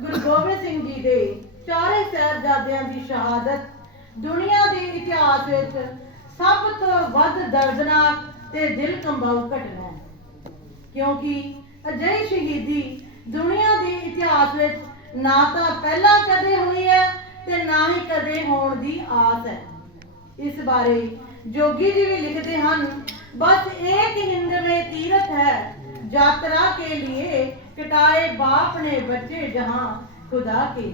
ਗੁਰੂ ਸਿੰਘ ਜੀ ਦੇ ਚਾਰੇ ਸਹਿਬਜ਼ਾਦਿਆਂ ਦੀ ਸ਼ਹਾਦਤ, ਦੁਨੀਆ ਦੇ ਇਤਿਹਾਸ ਵਿੱਚ ਸਭ ਤੋਂ ਵੱਧ ਦਰਦਨਾਕ ਤੇ ਦਿਲ ਕੰਬਾਊ ਘਟਨਾ ਹੈ। ਕਿਉਂਕਿ ਅਜਿਹੀ ਸ਼ਹੀਦੀ ਦੁਨੀਆ ਦੇ ਇਤਿਹਾਸ ਵਿੱਚ ਨਾ ਤਾਂ ਪਹਿਲਾਂ ਕਦੇ ਹੋਈ ਹੈ ਤੇ ਨਾ ਹੀ ਕਦੇ ਹੋਣ ਦੀ ਆਸ ਹੈ। ਇਸ ਬਾਰੇ ਜੋਗੀ ਜੀ ਵੀ ਲਿਖਦੇ ਹਨ, ਬਸ ਇੱਕ ਹਿੰਦ ਮੇ ਤੀਰਥ ਹੈ, ਯਾਤਰਾ ਕੇ ਲਈ ਕਟਾਏ ਬਾਪ ਨੇ ਬੱਚੇ ਜਹਾਂ ਖੁਦਾ ਕੇ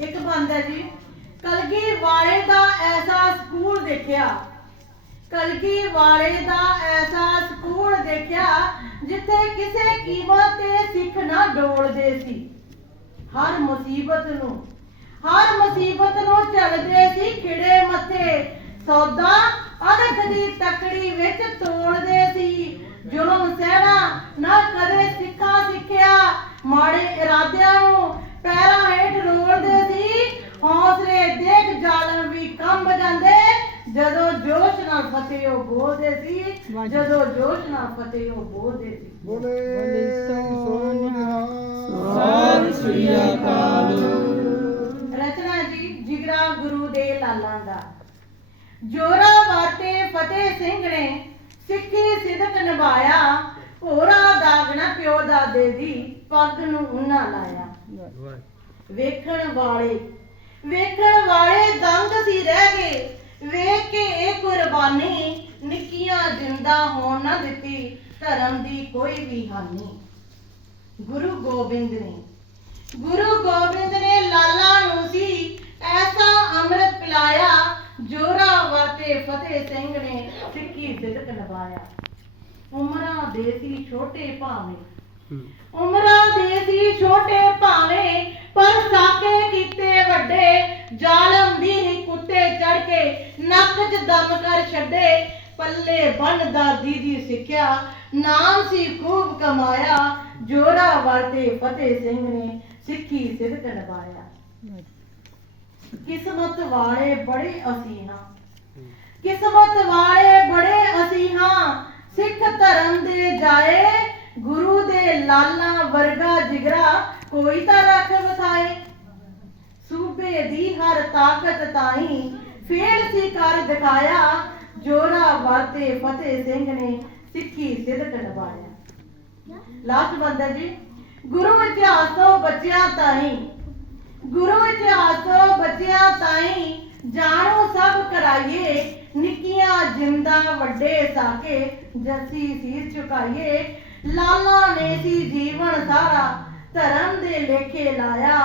ਇੱਕ ਬੰਦ ਹੈ ਜੀ ਕਲਗੀ ਵਾਲੇ ਦਾ ਐਸਾ ਸਕੂਲ ਦੇਖਿਆ। ਕਲਗੀ ਵਾਲੇ ਦਾ ਐਸਾ ਸਕੂਲ ਦੇਖਿਆ ਜਿੱਥੇ ਕਿਸੇ ਕੀਮਤ ਤੇ ਸਿੱਖ ਨਾ ਡੋਲਦੇ ਸੀ। ਹਰ ਮੁਸੀਬਤ ਨੂੰ ਹਰ ਮੁਸੀਬਤ ਨੂੰ ਝੱਲਦੇ ਸੀ ਖਿੜੇ ਮੱਥੇ। ਸੌਦਾ ਅਦਖ ਦੀ ਤਕੜੀ ਵਿੱਚ ਤੋਲਦੇ ਸੀ ਜ਼ੁਲਮ ਸਹਿਣਾ ਨਾ ਕਦੇ ਸਿੱਖਾ ਸਿੱਖਿਆ ਮਾੜੇ ਇਰਾਦਿਆਂ ਨੂੰ ਪੈਰਾਂ ਹੇਠ ਰੋਲਦੇ ਸੀ। ਹੌਸਲੇ ਦੇਖ ਜ਼ਾਲਮ ਵੀ ਕੰਬ ਜਾਂਦੇ। ਜਦੋਂ ਜੋਸ਼ ਨਾਲ ਫਤਿਹ ਉਹ ਬੋਲਦੇ ਸੀ ਜਦੋਂ ਜੋਸ਼ ਨਾਲ ਫਤਿਹ ਉਹ ਬੋਲਦੇ ਸੀ। ਬੋਲੇ ਸਤਿ ਸ੍ਰੀ ਅਕਾਲ। ਰਚਨਾ ਜੀ ਜਿਗਰਾ ਗੁਰੂ ਦੇ ਲਾਲਾਂ ਦਾ। ਜੋਰਾ ਵਾਤੇ ਫਤਿਹ ਸਿੰਘ ਨੇ ਸਿੱਖੀ ਸਿਦਕ ਨਿਭਾਇਆ। ਹੋਰਾ ਦਾਗਣਾ ਪਿਓ ਦਾਦੇ ਦੀ ਪੱਗ ਨੂੰ ਉਹਨਾਂ ਲਾਇਆ। ਵੇਖਣ ਵਾਲੇ ਵੇਖਣ ਵਾਲੇ ਦੰਗ ਸੀ ਰਹਿ ਗਏ। ਵੇਖ ਕੇ ਇਹ ਕੁਰਬਾਨੀ ਨਿੱਕੀਆਂ ਜਿੰਦਾ ਹੋਣ ਨਾ ਦਿੱਤੀ, ਧਰਮ ਦੀ ਕੋਈ ਵੀ ਹਾਨੀ ਗੁਰੂ ਗੋਬਿੰਦ ਨੇ, ਗੁਰੂ ਗੋਬਿੰਦ ਨੇ ਲਾਲਾ ਨੂੰ ਸੀ ਐਸਾ ਅੰਮ੍ਰਿਤ ਪਿਲਾਇਆ ਜੋਰਾ ਵਾਤੇ ਫਤਿਹ ਸਿੰਘ ਨੇ ਸਿੱਖੀ ਸਿਦਕ ਨਿਭਾਇਆ ਉਮਰਾਂ ਦੇ ਸੀ ਛੋਟੇ ਭਾਵੇਂ। ਉਮਰਾਂ ਦੇ ਸੀ ਛੋਟੇ ਭਾਵੇਂ ਪਰ ਸਾਕੇ ਕੀਤੇ ਵੱਡੇ ਜ਼ਾਲਮ ਦੀ ਹੀ ਕੁੱਤੇ ਚੜ ਕੇ ਨੱਕ 'ਚ ਦਮ ਕਰ ਛੱਡੇ ਪੱਲੇ ਬੰਨ ਦਾਦੀ ਸਿੱਖਿਆ ਨਾਮ ਸੀ ਖੂਬ ਕਮਾਇਆ ਜੋਰਾ ਵਾਤੇ ਫਤਿਹ ਸਿੰਘ ਨੇ ਸਿੱਖੀ ਸਿਦਕ ਨਿਭਾਇਆ ਕਿਸਮਤ ਵਾਲੇ ਬੜੇ ਅਸੀਂ ਹਾਂ। ਕਿਸਮਤ ਧਰਮ ਦੇ ਜਾਏ, ਗੁਰੂ ਦੇ ਲਾਲਾ ਵਰਗਾ ਜਿਗਰਾ ਕੋਈ ਤਾਂ ਰੱਖ ਵਸਾਏ। ਸੂਬੇ ਦੀ ਹਰ ਤਾਕਤ ਤਾਈ ਫੇਲ ਸੀ ਕਰ ਦਿਖਾਇਆ, ਜੋਰਾ ਵਾਤੇ ਫਤਿਹ ਸਿੰਘ ਨੇ ਸਿੱਖੀ ਸਿਦਕ ਨਿਭਾਇਆ ਲਾਸਟ ਬੰਦਾ ਜੀ, ਗੁਰੂ ਇਤਿਹਾਸ ਤੋਂ ਬੱਚਿਆਂ ਤਾਈ, ਗੁਰੂ ਇਤਿਹਾਸ ਬੱਚਿਆਂ ਤਾਈ ਜਾਣੋ ਸਭ ਕਰਾਈਏ ਵੱਡੇ ਸਾਕੇ ਜੱਸੀ ਸੀਸ ਝੁਕਾਈਏ ਲਾਲਾ ਨੇ ਸੀ ਜੀਵਨ ਸਾਰਾ, ਧਰਮ ਦੇ ਲੇਖੇ ਲਾਇਆ।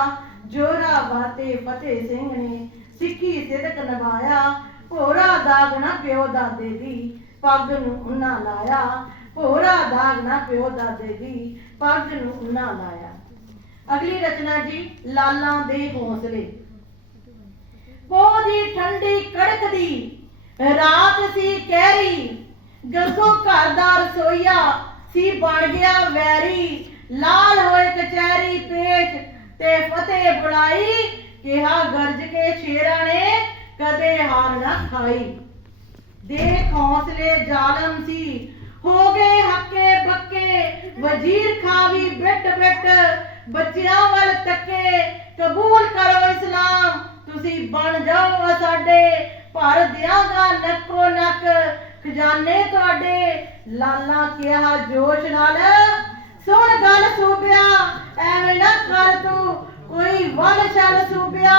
ਜੋਰਾ ਵਾਤੇ ਫਤਿਹ ਸਿੰਘ ਨੇ ਸਿੱਖੀ ਸਿਦਕ ਨਿਭਾਇਆ। ਭੋਰਾ ਦਾਗਣਾ ਪਿਓ ਦਾਦੇ ਦੀ ਪੱਗ ਨੂੰ ਉਹਨਾਂ ਲਾਇਆ। ਭੋਰਾ ਦਾਗ ਨਾ ਪਿਓ ਦਾਦੇ ਦੀ ਪੱਗ ਨੂੰ ਉਹਨਾਂ ਲਾਇਆ। ਅਗਲੀ ਰਚਨਾ ਜੀ, ਲਾਲਾਂ ਦੇ ਹੌਸਲੇ। ਪੋਹ ਦੀ ਠੰਡੀ ਕੜਕਦੀ ਰਾਤ ਸੀ ਕਹਿਰੀ ਗੱਗੋ ਘਰ ਦਾ ਰਸੋਈਆ ਸੀ ਬਣ ਗਿਆ ਵੈਰੀ। ਲਾਲ ਹੋਏ ਕਚਹਿਰੀ ਪੇਚ ਤੇ ਫਤਿਹ ਬੁਲਾਈ, ਕਿਹਾ ਗਰਜ ਕੇ ਸ਼ੇਰਾਂ ਨੇ ਕਦੇ ਹਾਰ ਨਾ ਖਾਈ। ਦੇਖ ਹੌਸਲੇ ਜ਼ਾਲਮ ਸੀ, ਹੋ ਗਏ ਹੱਕੇ ਬੱਕੇ, ਵਜ਼ੀਰ ਖਾਵੀ ਬਿੱਟ ਬਿੱਟ, ਬੱਚਿਆਂ ਵੱਲ ਤੱਕੇ, ਕਬੂਲ ਕਰੋ ਇਸਲਾਮ, ਤੁਸੀਂ ਬਣ ਜਾਓ ਸਾਡੇ। ਭਰ ਦਿਆਂਗਾ ਨੱਕੋ ਨੱਕ। ਖਜ਼ਾਨੇ ਤੁਹਾਡੇ ਲਾਲਾ ਕਿਹਾ ਜੋਸ਼ ਨਾਲ। ਸੁਣ ਗੱਲ ਸੂਬਿਆ, ਐਵੇਂ ਨਾ ਕਰ ਤੂੰ। ਕੋਈ ਵਲ ਛਲ ਸੂਬਿਆ,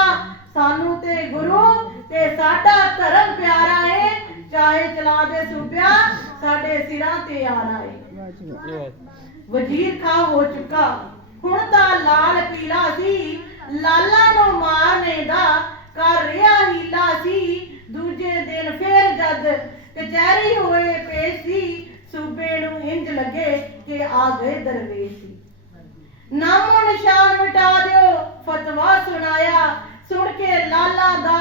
ਸਾਨੂੰ ਤੇ ਗੁਰੂ ਤੇ ਸਾਡਾ ਧਰਮ ਪਿਆਰਾ ਏ। ਚਾਹੇ ਚਲਾ ਦੇ ਸੂਬਿਆ, ਸਾਡੇ ਸਿਰਾਂ ਤੇ ਆਰਾ ਏ। ਵਜ਼ੀਰ ਖਾ ਹੋ ਚੁੱਕਾ। ਹੁਣ ਤਾਂ ਲਾਲ ਪੀਲਾ ਸੀ, ਲਾਲਾ ਨੂੰ ਮਾਰਨੇ ਦਾ ਕਰ ਰਿਹਾ ਹੀਲਾ ਸੀ। ਦੂਜੇ ਦਿਨ ਫੇਰ ਜਦ ਕਚਹਿਰੀ ਹੋਏ ਪੇਸ਼ ਸੀ, ਸੂਬੇ ਨੂੰ ਇੰਜ ਲੱਗੇ ਕਿ ਆ ਗਏ ਦਰਵੇਸ਼ ਨਾਮੋ ਨਿਸ਼ਾਨ ਮਿਟਾ ਦਿਓ, ਫਤਵਾ ਸੁਣਾਇਆ, ਸੁਣ ਕੇ ਲਾਲਾ ਦਾ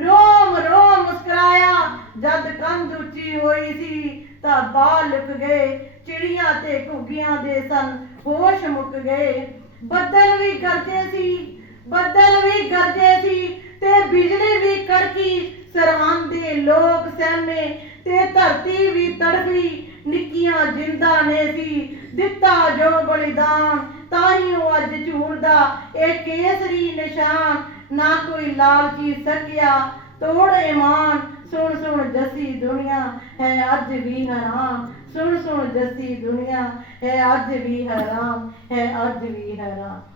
ਰੋਮ ਰੋਮ ਮੁਸਕਰਾਇਆ, ਜਦ ਕੰਧ ਉੱਚੀ ਹੋਈ ਸੀ ਤਾਂ ਬਾਲ ਲੁਕ ਗਏ, ਚਿੜੀਆਂ ਤੇ ਘੁੱਗੀਆਂ ਦੇ ਸਨ, ਹੋਸ਼ ਮੁੱਕ ਗਏ। ਬੱਦਲ ਵੀ ਗਰਜੇ ਸੀ, ਬੱਦਲ ਵੀ ਗਰਜੇ ਸੀ ਤੇ ਬਿਜਲੀ ਵੀ ਕੜਕੀ ਸਰਹੰਦ ਦੇ ਲੋਕ ਸਹਿਮੇ, ਤੇ ਧਰਤੀ ਵੀ ਤੜਫੀ, ਨਿੱਕੀਆਂ ਜਿੰਦਾ ਨੇ ਸੀ। ਦਿੱਤਾ ਜੋ ਬਲੀਦਾਨ ਤਾਂ ਹੀ ਦਾ ਇਹ ਕੇਸਰੀ ਨਿਸ਼ਾਨ। ਨਾ ਕੋਈ ਲਾਲਚੀ ਸਕਿਆ ਤੋੜ ਇਮਾਨ। ਸੁਣ ਸੁਣ ਜਸੀ ਦੁਨੀਆ, ਹੈ ਅੱਜ ਵੀ ਹੈਰਾਨ। ਸੁਣ ਸੁਣ ਜਸੀ ਦੁਨੀਆ, ਹੈ ਅੱਜ ਵੀ ਹੈਰਾਨ, ਹੈ ਅੱਜ ਵੀ ਹੈਰਾਨ।